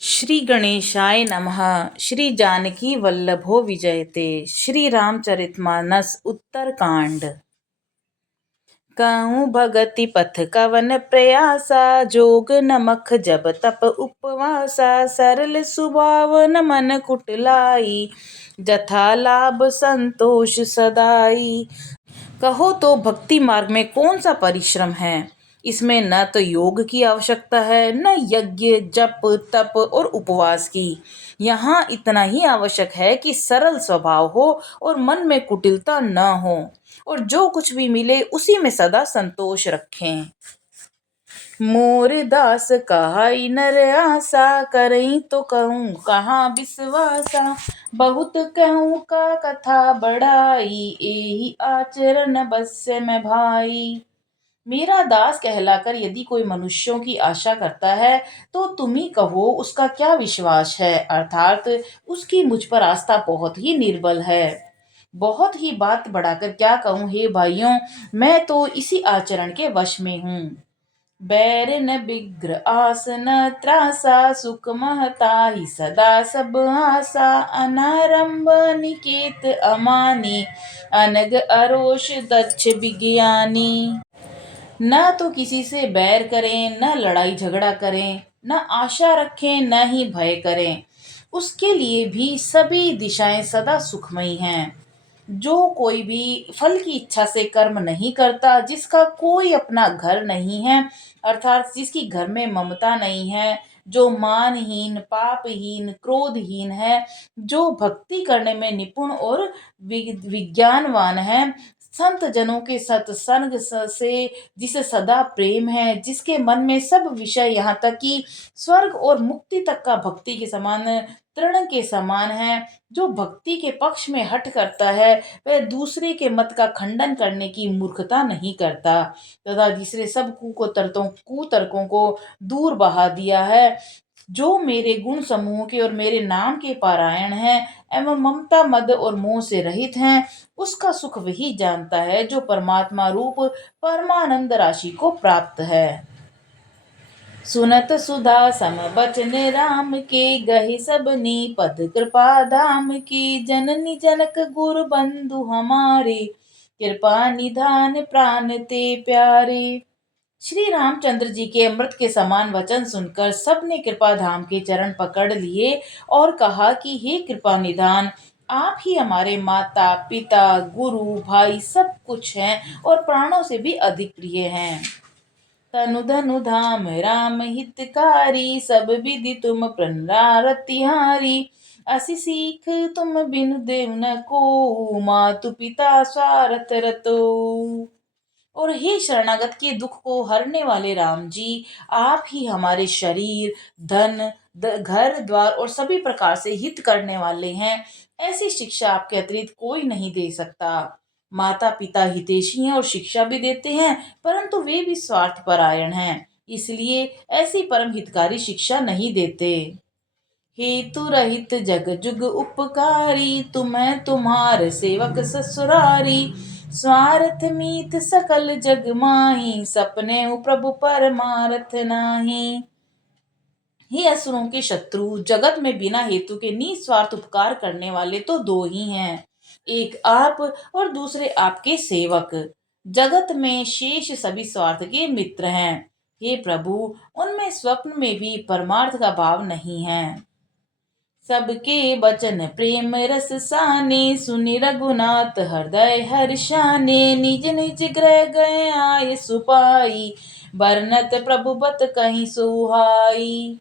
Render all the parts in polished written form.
श्री गणेशाय नमः। श्री जानकी वल्लभो विजयते। श्री रामचरितमानस उत्तरकांड। कहूँ भगति पथ कवन प्रयासा, जोग नमक जब तप उपवासा। सरल सुभाव न मन कुटलाई, जथा लाभ संतोष सदाई। कहो तो भक्ति मार्ग में कौन सा परिश्रम है। इसमें न तो योग की आवश्यकता है, न यज्ञ जप तप और उपवास की। यहाँ इतना ही आवश्यक है कि सरल स्वभाव हो और मन में कुटिलता न हो, और जो कुछ भी मिले उसी में सदा संतोष रखें। मोर दास कहाई नर आसा, करई तो कहूँ कहाँ विश्वासा। बहुत कहूँ का कथा बढ़ाई, एही आचरण बस्य में भाई। मेरा दास कहलाकर यदि कोई मनुष्यों की आशा करता है तो तुम ही कहो उसका क्या विश्वास है, अर्थात उसकी मुझ पर आस्था बहुत ही निर्बल है। बहुत ही बात बढ़ाकर क्या कहूँ हे भाइयों, मैं तो इसी आचरण के वश में हूँ। बैर न बिग्र आस न त्रासा, सुख महता ही सदा सब आसा। अनारंभ निकेत अमानी, अनग अरोष दक्ष विज्ञानी। न तो किसी से बैर करें, न लड़ाई झगड़ा करें, न आशा रखें, न ही भय करें। उसके लिए भी सभी दिशाएं सदा सुखमयी हैं। जो कोई भी फल की इच्छा से कर्म नहीं करता, जिसका कोई अपना घर नहीं है, अर्थात जिसकी घर में ममता नहीं है, जो मानहीन पापहीन क्रोधहीन है, जो भक्ति करने में निपुण और विज्ञानवान है, संत जनों के सत्संग से जिसे सदा प्रेम है, जिसके मन में सब विषय यहाँ तक कि स्वर्ग और मुक्ति तक का भक्ति के समान तृण के समान है, जो भक्ति के पक्ष में हट करता है वह दूसरे के मत का खंडन करने की मूर्खता नहीं करता, तथा जिसने सब कुतर्कों को दूर बहा दिया है। जो मेरे गुण समूह के और मेरे नाम के पारायण हैं एवं ममता मद और मोह से रहित हैं, उसका सुख वही जानता है जो परमात्मा रूप परमानंद राशि को प्राप्त है। सुनत सुधा सम बचन राम के, गहि सबनी पद कृपा धाम की। जननी जनक गुरु बंधु हमारे, कृपा निधान प्राण ते प्यारे। श्री रामचंद्र जी के अमृत के समान वचन सुनकर सबने कृपा धाम के चरण पकड़ लिए और कहा कि हे कृपा निधान, आप ही हमारे माता पिता गुरु भाई सब कुछ हैं और प्राणों से भी अधिक प्रिय हैं। तनु धनु धाम राम हितकारी, सब विधि तुम प्रणरारतिहारी। असी सीख तुम बिनु देव न को, मातु पिता स्वार्थ रतो। और हे शरणागत के दुख को हरने वाले राम जी, आप ही हमारे शरीर धन घर द्वार और सभी प्रकार से हित करने वाले हैं। ऐसी शिक्षा आपके अतिरिक्त कोई नहीं दे सकता। माता पिता हितैषी हैं और शिक्षा भी देते हैं, परंतु वे भी स्वार्थ परायण हैं, इसलिए ऐसी परम हितकारी शिक्षा नहीं देते। हेतु रहित जग जुग उपकारी, तुम्हें तुम्हार सेवक ससुरारी। स्वार्थ मीत सकल जग माही, सपने प्रभु परमारथ नाही। हे असुरों के शत्रु, जगत में बिना हेतु के निस्वार्थ उपकार करने वाले तो दो ही हैं, एक आप और दूसरे आपके सेवक। जगत में शेष सभी स्वार्थ के मित्र हैं। हे प्रभु, उनमें स्वप्न में भी परमार्थ का भाव नहीं है। सबके बचन प्रेम रस साने, सुनि रघुनाथ हृदय हर्षाने। निज निज ग्रह गए आए सुपाई, बरनत प्रभु बत कहीं सुहाई।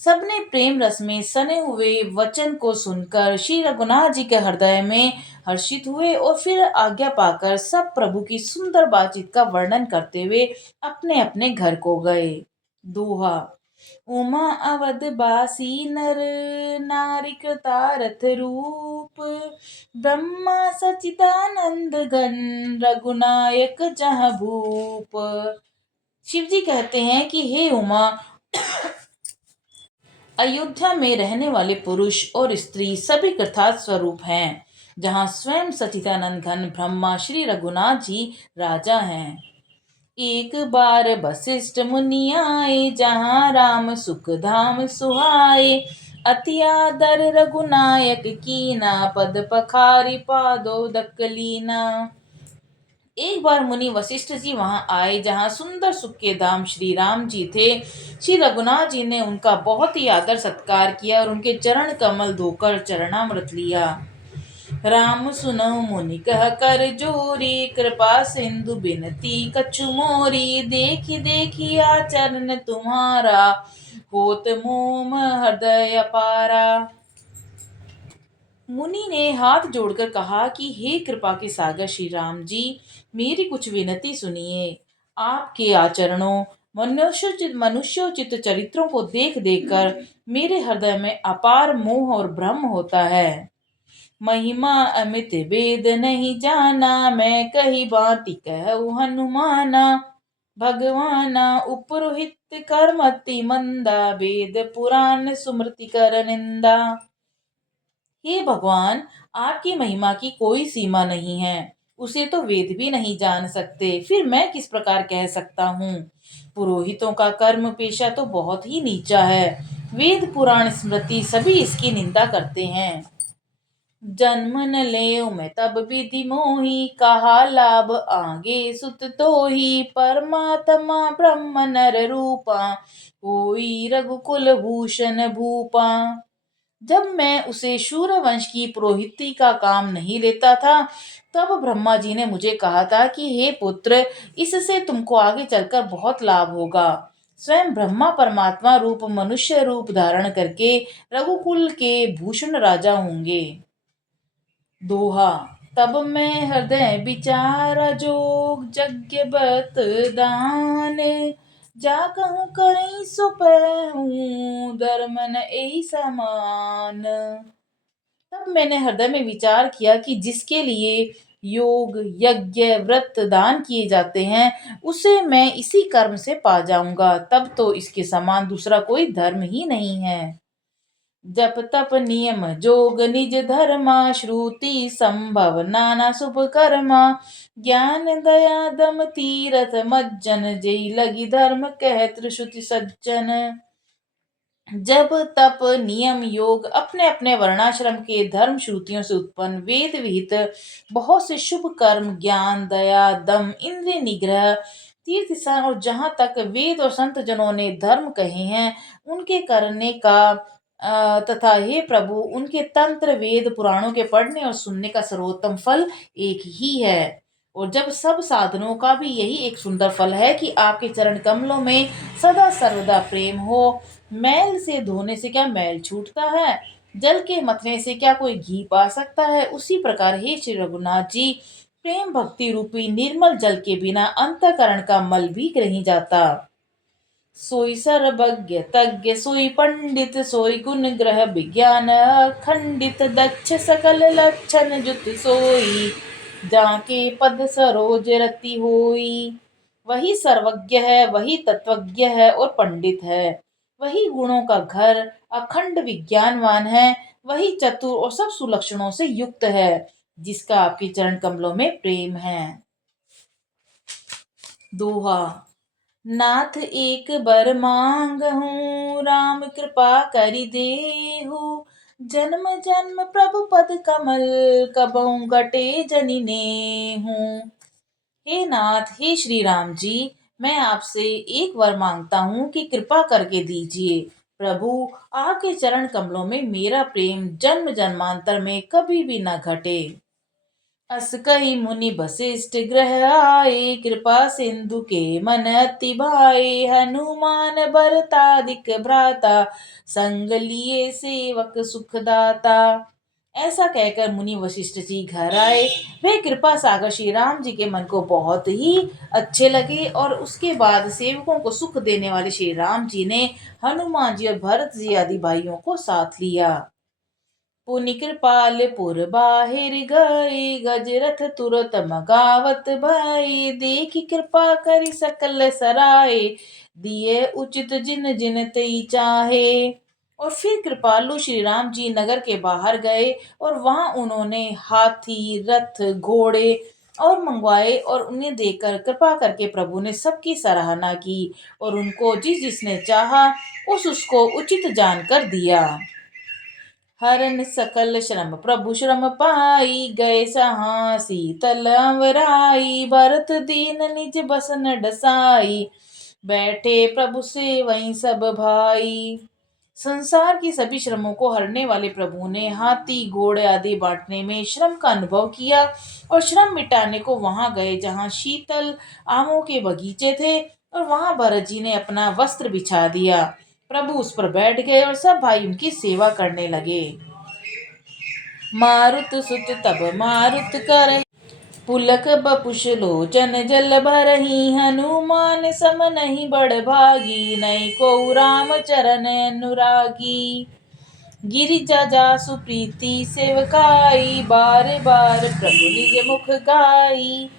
सबने प्रेम रस में सने हुए वचन को सुनकर श्री रघुनाथ जी के हृदय में हर्षित हुए और फिर आज्ञा पाकर सब प्रभु की सुंदर बातचीत का वर्णन करते हुए अपने अपने घर को गए। दोहा। उमा अवध बासी नर, नारी कृतारथ रूप। ब्रह्मा सचिदानंद घन, रघुनायक जहाँ भूप। शिव जी कहते हैं कि हे उमा, अयोध्या में रहने वाले पुरुष और स्त्री सभी कृतार्थ स्वरूप हैं, जहाँ स्वयं सचिदानंद घन ब्रह्मा श्री रघुनाथ जी राजा हैं। एक बार वशिष्ठ मुनि आए, जहाँ राम सुख धाम सुहाए। अति आदर रघुनायक कीना, पद पखारी पादोदक लीना। एक बार मुनि वशिष्ठ जी वहां आए, जहां सुंदर सुख के धाम श्री राम जी थे। श्री रघुनाथ जी ने उनका बहुत ही आदर सत्कार किया और उनके चरण कमल धोकर चरणामृत लिया। राम सुनो मुनि कह कर जोरी, कृपा सिंधु बिनती कछु मोरी। देखी देखी आचरण तुम्हारा, होत मोम हृदय पारा। मुनि ने हाथ जोड़कर कहा कि हे कृपा के सागर श्री राम जी, मेरी कुछ विनती सुनिए। आपके आचरणों, मनुष्योचित चरित्रों को देख देख कर मेरे हृदय में अपार मोह और भ्रम होता है। महिमा अमित वेद नहीं जाना, मैं कही बाती कहूँ हनुमाना। भगवाना उपरोहित कर्मति मंदा, वेद पुराण सुमृति कर निंदा। हे भगवान, आपकी महिमा की कोई सीमा नहीं है, उसे तो वेद भी नहीं जान सकते, फिर मैं किस प्रकार कह सकता हूँ। पुरोहितों का कर्म पेशा तो बहुत ही नीचा है, वेद पुराण स्मृति सभी इसकी निंदा करते हैं। जन्म न लेव मैं तब विधि मोही, कहा लाभ आगे सुत तो ही। परमात्मा ब्रह्म नर रूपा, होई रघुकुल भूषण भूपा। जब मैं उसे शूरवंश की पुरोहिती का काम नहीं लेता था, तब ब्रह्मा जी ने मुझे कहा था कि हे पुत्र, इससे तुमको आगे चलकर बहुत लाभ होगा। स्वयं ब्रह्मा परमात्मा रूप मनुष्य रूप धारण करके रघुकुल के भूषण राजा होंगे। दोहा। तब मैं हृदय विचारा, जोग यज्ञ बत दान। जा कहूँ करी सो पहूँ, धर्म न एहि समान। तब मैंने हृदय में विचार किया कि जिसके लिए योग यज्ञ व्रत दान किए जाते हैं, उसे मैं इसी कर्म से पा जाऊंगा। तब तो इसके समान दूसरा कोई धर्म ही नहीं है। जप तप नियम जोग निज धर्मा, श्रुति संभव नाना शुभ कर्मा। ज्ञान दया दम तीरथ मज्जन, जेई लगी धर्म कहत श्रुति सज्जन। जब तप नियम योग अपने अपने वर्णाश्रम के धर्म श्रुतियों से उत्पन्न वेद विहित बहुत से शुभ कर्म, ज्ञान दया दम इंद्रिय निग्रह तीर्थ स्थान और जहाँ तक वेद और संत जनों ने धर्म कहे हैं, उनके करने का तथा हे प्रभु, उनके तंत्र वेद पुराणों के पढ़ने और सुनने का सर्वोत्तम फल एक ही है। और जब सब साधनों का भी यही एक सुंदर फल है कि आपके चरण कमलों में सदा सर्वदा प्रेम हो। मैल से धोने से क्या मैल छूटता है, जल के मथने से क्या कोई घी पा सकता है। उसी प्रकार हे श्री रघुनाथ जी, प्रेम भक्ति रूपी निर्मल जल के बिना अंतःकरण का मल भी नहीं जाता। सोई सर्वज्ञ तज्ञ सोई पंडित, सोई गुण ग्रह विज्ञान खंडित। दक्ष सकल लक्षण जुत सोई, जाके पद सरोज रति होई। वही सर्वज्ञ है, वही तत्वज्ञ है और पंडित है, वही गुणों का घर अखंड विज्ञानवान है, वही चतुर और सब सुलक्षणों से युक्त है, जिसका आपके चरण कमलों में प्रेम है। दोहा। नाथ एक बर मांगहूँ, राम कृपा करि देहु। जन्म जन्म प्रभु पद कमल, कबहु घटे जनि नेहु। हे नाथ, हे श्री राम जी, मैं आपसे एक वर मांगता हूँ कि कृपा करके दीजिए। प्रभु, आपके चरण कमलों में मेरा प्रेम जन्म जन्मांतर में कभी भी न घटे। अस कही मुनि वशिष्ठ गृह आए, कृपा सिंधु के मन अति भाए। हनुमान भरतादिक भ्राता, संग लिए सेवक सुखदाता। ऐसा कहकर मुनि वशिष्ठ जी घर आए। वे कृपा सागर श्री राम जी के मन को बहुत ही अच्छे लगे और उसके बाद सेवकों को सुख देने वाले श्री राम जी ने हनुमान जी और भरत जी आदि भाइयों को साथ लिया। पुनि कृपाल पुर बाहिर गए, गजरथ तुरत मगावत भय। देखी कृपा करी सकल सराय, दिए उचित जिन जिन तई चाहे। और फिर कृपालु श्री राम जी नगर के बाहर गए और वहां उन्होंने हाथी रथ घोड़े और मंगवाए, और उन्हें देकर कृपा करके प्रभु ने सबकी सराहना की और उनको जिस जिसने चाहा उसको उचित जानकर दिया। हरन सकल श्रम प्रभु श्रम पाई, गए सहा शीतल अमराई, भरत दीन निज बसन डसाई, बैठे प्रभु से वहीं सब भाई। संसार की सभी श्रमों को हरने वाले प्रभु ने हाथी घोड़े आदि बांटने में श्रम का अनुभव किया और श्रम मिटाने को वहां गए जहां शीतल आमों के बगीचे थे, और वहां भरत जी ने अपना वस्त्र बिछा दिया। प्रभु उस पर बैठ गए और सब भाई उनकी सेवा करने लगे। मारुत सुत तब मारुत कर पुलक बपुष लोचन जल भरही, हनुमान सम नहीं बड़ भागी, नहीं को राम चरण अनुरागी। गिरिजा जासु प्रीति सेवकाई, बार बार प्रभु निज मुख गाई।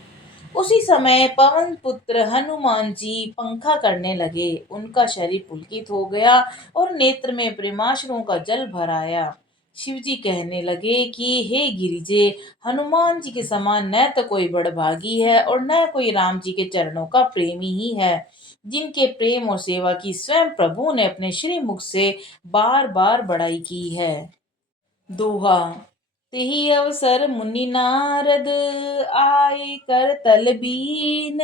उसी समय पवन पुत्र हनुमान जी पंखा करने लगे। उनका शरीर पुलकित हो गया और नेत्र में प्रेमाश्रुओं का जल भर आया। शिव जी कहने लगे कि हे गिरिजे, हनुमान जी के समान न तो कोई बड़भागी है और न कोई राम जी के चरणों का प्रेमी ही है, जिनके प्रेम और सेवा की स्वयं प्रभु ने अपने श्री मुख से बार बार बड़ाई की है। दोहा। तेहि अवसर मुनि नारद, आए कर तल बीन,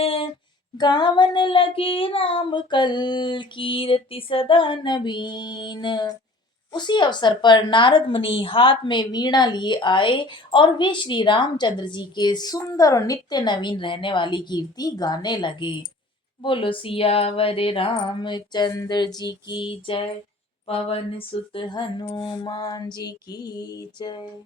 गावन लगे राम कल, कीरति सदा नवीन। उसी अवसर पर नारद मुनि हाथ में वीणा लिए आए और वे श्री रामचंद्र जी के सुंदर और नित्य नवीन रहने वाली कीर्ति गाने लगे। बोलो सियावर रामचंद्र जी की जय, पवन सुत हनुमान जी की जय।